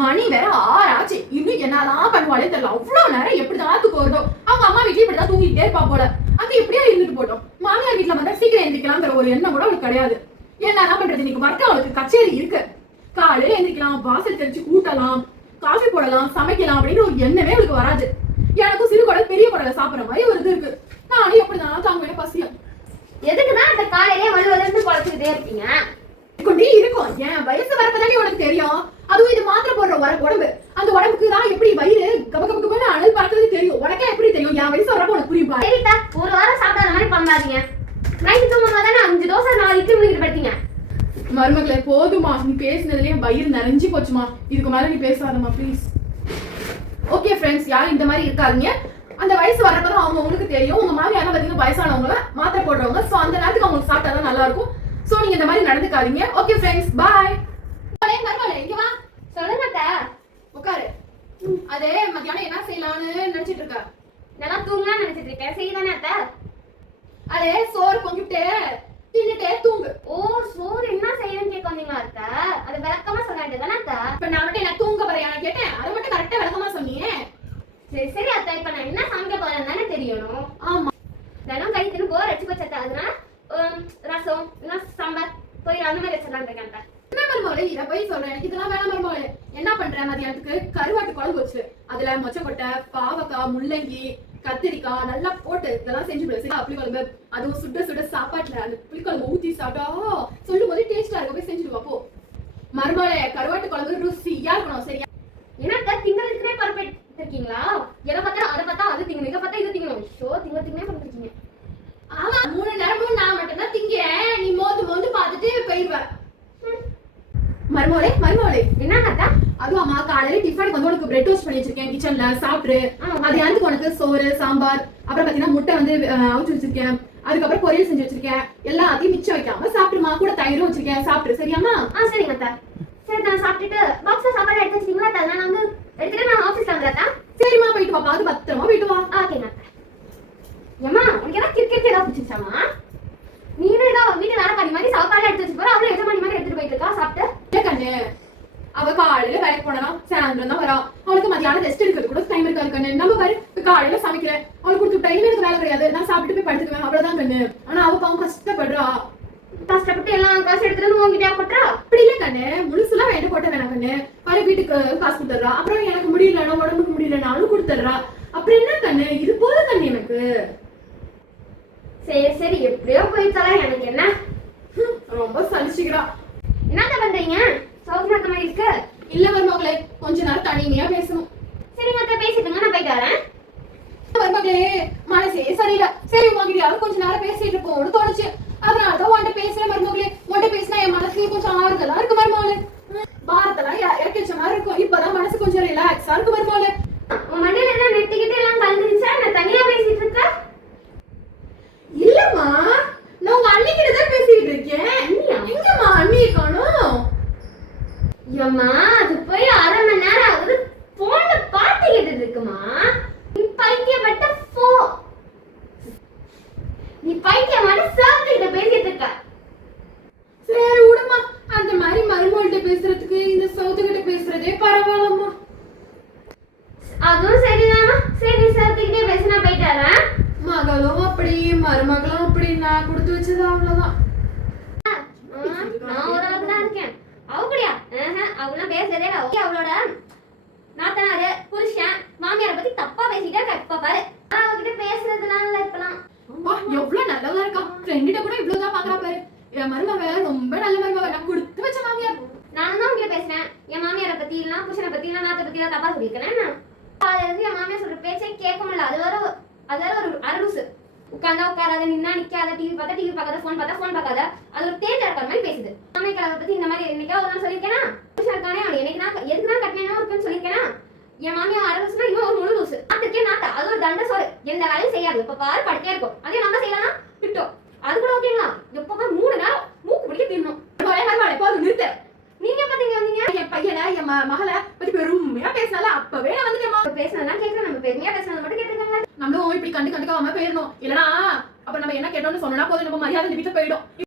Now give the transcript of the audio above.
மணி வேற ஆறாச்சு. இன்னும் என்னதான் பண்ணுவாளே தெரியல. அவ்வளவு நேரம் எப்படிதான் தூக்கம் வருதோ. அவங்க அம்மா வீட்லயும் இப்படிதான் தூங்கிட்டே இருப்பா போல. அங்க எப்படியோ இருந்துட்டு போட்டோம். மாமியார் வீட்டுல வந்தா சீக்கிரம் எந்திரிக்கலாம்ங்கிற ஒரு எண்ணம் கூட அவளுக்கு கிடையாது. என்னதான் பண்றது? இன்னைக்கு ஒர்க் அவளுக்கு கச்சேரி இருக்கு. காலையில எந்திரிக்கலாம் வாசல் தெளிச்சு கூட்டலாம் காஃபி போடலாம் சமைக்கலாம் அப்படின்னு ஒரு எண்ணமே அவளுக்கு வராது. எனக்கும் சிறு குடல் பெரிய குடலை சாப்பிடுற மாதிரி ஒரு இது இருக்கு. நானும் எப்படிதான் தாங்குவேன் பசியம். எதுக்கு தான் அந்த காலையிலே வலு வலுன்னு குழச்சிக்கிட்டே இருப்பீங்க? கொண்டே இருக்கும். என் வயசு வரப்பதானே உனக்கு தெரியும் அதுவும் இது மாத்திரை போடுற உட- உடம்பு அந்த உடம்புக்கு தான் எப்படி வயிறு கப கப கபன்னு அனல் பறக்கிறது தெரியும் உனக்கே எப்படி தெரியும் என் வயசு வரப்ப உனக்கு புரியும் பாரு. சரிதா ஒரு வாரம் பண்ணாதீங்க நைட்டு தூங்கும் தானே அஞ்சு தோசை நாலு இட்லி முடிக்கிட்டு படுத்தீங்க. மருமகளே போதுமா நீ பேசினதுலயே வயிறு நிறைஞ்சு போச்சுமா. இதுக்கு மேல நீ பேசாதம்மா ப்ளீஸ் ஓகே ஃப்ரெண்ட்ஸ் யாரும் இந்த மாதிரி இருக்காதீங்க. அந்த வயசு வரப்பதான் அவங்க உங்களுக்கு தெரியும். உங்க மாதிரி யாரும் பாத்தீங்கன்னா வயசானவங்க மாத்திரை போடுறவங்க. சோ அந்த நேரத்துக்கு அவங்களுக்கு சாப்பிட்டா தான் நல்லா இருக்கும் சோ நீங்க இந்த மாதிரி நடந்துக்காதீங்க. ஓகே ஃப்ரெண்ட்ஸ் பாய் மருமகளே இங்க வா. சொல்லுங்க உட்காரு. அதே மத்தியானம் என்ன செய்யலாம்னு நினைச்சிட்டு இருக்க? நல்லா தூங்கலாம் நினைச்சிட்டு இருக்கேன். சரிதானே அத்தை? அதே சோறு பொங்கிட்டு தின்னுட்டே தூங்கு. ஓ சோறு என்ன செய்யணும்னு கேட்க வந்தீங்களா அத்தை? அது விளக்கமா சொல்ல வேண்டியதானே அத்தை? இப்ப நான் மட்டும் என்ன தூங்க வரையான கேட்டேன்? அதை மட்டும் கரெக்டா விளக்கமா சொன்னியே. சரி சரி அத்தை. இப்ப நான் என்ன சமைக்க போறேன் தானே தெரியணும் ஆமா தினம் கை தின்னு போர் அடிச்சு போச்சு அத்தை அதனால ஹம், ரசம் இல்லைன்னா சாம்பார் பொரியல் அந்த மாதிரி வச்சிடலாம் இருக்கேன் அத்தை என்ன மருமகளே இத போய் சொல்றேன் எனக்கு இதெல்லாம் வேணாம் மருமகளே என்ன பண்ற மதியானத்துக்கு கருவாட்டு குழம்பு வச்சு அதுல மொச்சக்கொட்டை பாவக்காய் முள்ளங்கி கத்திரிக்காய் நல்லா போட்டு இதெல்லாம் செஞ்சு விடு புளி குழம்பு அதுவும் சுட சுட சாப்பாட்டுல அந்த புளிக்குழம்பு ஊத்தி சாப்பிட்டா சொல்லும் போது டேஸ்டா இருக்க போய் செஞ்சுடுவா போ. மருமகளே கருவாட்டு குழம்பு ருசியா இருக்கணும் சரியா? என்ன அத்தை திங்கிறதுக்குனே பர்ஃபெக்ட் இருக்கீங்களா எதை பார்த்தா அதை பார்த்தா அது திங்கணும் இதை பார்த்தா இது திங்கணும் ஷோ திங்க திங்கனே பண்ணிருக்கீங்க ஆமா மூணு நேரமும் நான் மட்டும்தான் திங்கிறேன் நீ மோந்து மோந்து பார்த்துட்டு போயிடுவ மருமகளே மருமகளே என்னங்க அத்தை அம்மா காலையில டிஃபனுக்கு வந்து உனக்கு பிரெட் டோஸ்ட் பண்ணி வச்சிருக்கேன் கிச்சன்ல சாப்பிட்டு. மதியானத்துக்கு உனக்கு சோறு சாம்பார் அப்புறம் பாத்தீங்கன்னா முட்டை வந்து அவிச்சு வச்சிருக்கேன். அதுக்கப்புறம் பொரியல் செஞ்சு வச்சிருக்கேன். எல்லாத்தையும் மிச்சம் வைக்காம சாப்பிடுமா? கூட தயிரும் வச்சிருக்கேன். சாப்பிட்டு சரியாமா ஆ சரிங்க அத்தை. சரி நான் சாப்பிட்டுட்டு பாக்ஸ்ல சாப்பாடு எடுத்து வச்சிட்டீங்களா அத்தை? நான் வந்து எடுத்துட்டு நான் ஆஃபீஸ்ல வந்துடுறேன் சரிம்மா போயிட்டு வா பார்த்து பத்திரமா போயிட்டு வா. ஓகேங்க அத்தை. ஏம்மா உனக்கு ஏதாவது கிரிக்கெட் ஏதாவது பிடிச்சிச்சாமா நீனும் ஏதோ வீட்டு வேலைக்காரி மாதிரி சாப்பாடு எடுத்து வச்சு போற? அவளும் எஜமானி மாதிரி எடுத்துட்டு போயிட்டு இருக்கா? சாப்பிட்டு. கண்ணு. அவ காலையில வேலைக்கு போனா சாயந்தரம் தான் வரா அவளுக்கு மதியானம் ரெஸ்ட் எடுக்கிறது கூட டைம் இருக்காது கண்ணு நம்ம பாரு காலையில சமைக்கிறேன் அவளுக்கு கொடுத்து டைம் எனக்கு வேலை கிடையாது நான் சாப்பிட்டு போய் படுத்துக்குவேன் அவ்வளவுதான் கண்ணு ஆனா அவ பாவம் கஷ்டப்படுறா கஷ்டப்பட்டு எல்லாம் காசு எடுத்துட்டு உங்ககிட்ட கொட்டுறா அப்படி இல்ல கண்ணு முழுசுலாம் வேண்ட போட்ட வேணாம் கண்ணு பாரு வீட்டுக்கு காசு கொடுத்துட்றா அப்புறம் எனக்கு முடியலன்னா உடம்புக்கு முடியலனாலும் கொடுத்துட்றா அப்புறம் என்ன கண்ணு இது போதும் கண்ணு எனக்கு சரி சரி எப்படியோ போயிட்டாலா எனக்கு என்ன ரொம்ப சலிச்சுக்கிறா என்னத்த பண்றீங்க மாத்த மாதிரி இருக்கு? இல்ல மருமகளே கொஞ்ச நேரம் தனிமையா பேசணும். சரிங்க அத்தை பேசிட்டுங்க நான் போயிட்டு வரேன். மருமகளே மனசே சரியில்லை. சரி உங்ககிட்டயாவது கொஞ்ச நேரம் பேசிட்டு இருப்போம்னு தோணுச்சு. அதனாலதான் உன்கிட்ட பேசுறேன் மருமகளே உன்கிட்ட பேசினா என் மனசுலயும் கொஞ்சம் ஆறுதலா இருக்கு மருமகளே ஹம், பாரத்தெல்லாம் இற- இறக்கி வச்ச மாதிரி இருக்கும் இப்பதான் மனசு கொஞ்சம் ரிலாக்ஸா இருக்கு மருமகளே உன் மண்டையில எல்லாம் நெட்டிக்கிட்டு எல்லாம் கலந்துருச்சா நான் தனியா பேசிட்டு இருக்கேன் இல்லம்மா நான் உங்க அண்ணிக்கிட்ட தான் பேசிட்டு இருக்கேன் அண்ணியா? எங்கம்மா அண்ணியை காணோம் ஏம்மா அது போய் அரை மணி நேரம் ஆகுது. போன்ல பாட்டு கேட்டுட்டு இருக்குமா? நீ பைத்தியப்பட்ட போ. நீ பைத்தியமான சாப்பிட்டு பேசிட்டு இருக்க. சரி விடுமா அந்த மாதிரி மருமகள்கிட்ட பேசுறதுக்கு இந்த சவுத்துக்கிட்ட பேசுறதே பரவாயில்லம்மா. அதுவும் சரிதாம்மா. சரி நீ சாப்பிட்டுக்கிட்டே பேசினா போயிட்டு வரேன். மகளும் அப்படி மருமகளும் அப்படி நான் கொடுத்து வச்சது அவ்வளவுதான் ஆ, நான் ஓரளவுக்கு தான் இருக்கேன் அவ கூடயா அவங்களாம் பேசுறதே இல்ல ஓகே அவளோட நாத்தனாரு புருஷன் மாமியாரை பத்தி தப்பா பேசிட்டே இப்ப பாரு. நான் அவகிட்ட பேசுறதுலாம் இல்ல இப்பலாம் வா எவ்வளவு நல்லவளா இருக்கா. ஃப்ரெண்டிட்ட கூட இவ்வளவுதான் பாக்குறா பாரு. என் மருமக ரொம்ப நல்ல மருமக நான் கொடுத்து வச்ச மாமியார். நானும் தான் உங்களை பேசுறேன். என் மாமியாரை பத்தி இல்ல புருஷனை பத்தி இல்ல நாத்தை பத்தி எல்லாம் தப்பா சொல்லியிருக்கேன் அதுல இருந்து என் மாமியார் சொல்ற பேச்சே கேட்க முடியல. அது வேற அது வேற ஒரு அரலூசு உட்காந்தா உட்காராத நின்னா நிக்காத டிவி பார்த்தா டிவி பார்க்காத ஃபோன் பார்த்தா ஃபோன் பார்க்காத. அது ஒரு தேர்தல் மாதிரி பேசுது. மாமியார் கலவை பத்தி இந்த மாதிரி என்னைக்கா என் மாமியா அரை வருஷம் இன்னும் ஒரு முழு லூசு. அதுக்கே நாட்டா அது ஒரு தண்ட சோறு. எந்த வேலையும் செய்யாது. இப்ப பாரு படுத்தே இருக்கும். அதே நம்ம செய்யலாம் விட்டோம். அது கூட ஓகேங்களா? எப்பவுமே மூணு நேரம் மூக்கு பிடிக்க தின்னும். போதும் நிறுத்த. நீங்க பாத்தீங்க வந்தீங்க? என் பையனை என் மகளை பத்தி பெருமையா பேசினால அப்பவே வந்து வந்துட்டேன் பேசினா கேட்கறேன் நம்ம பெருமையா பேசினது மட்டும் கேட்டுருக்காங்க நம்மளும் இப்படி கண்டு கண்டுக்காம போயிருந்தோம் இல்லனா அப்ப நம்ம என்ன கேட்டோம்னு சொன்னா போதும். நம்ம மரியாதை வீட்டுல போயிடும்.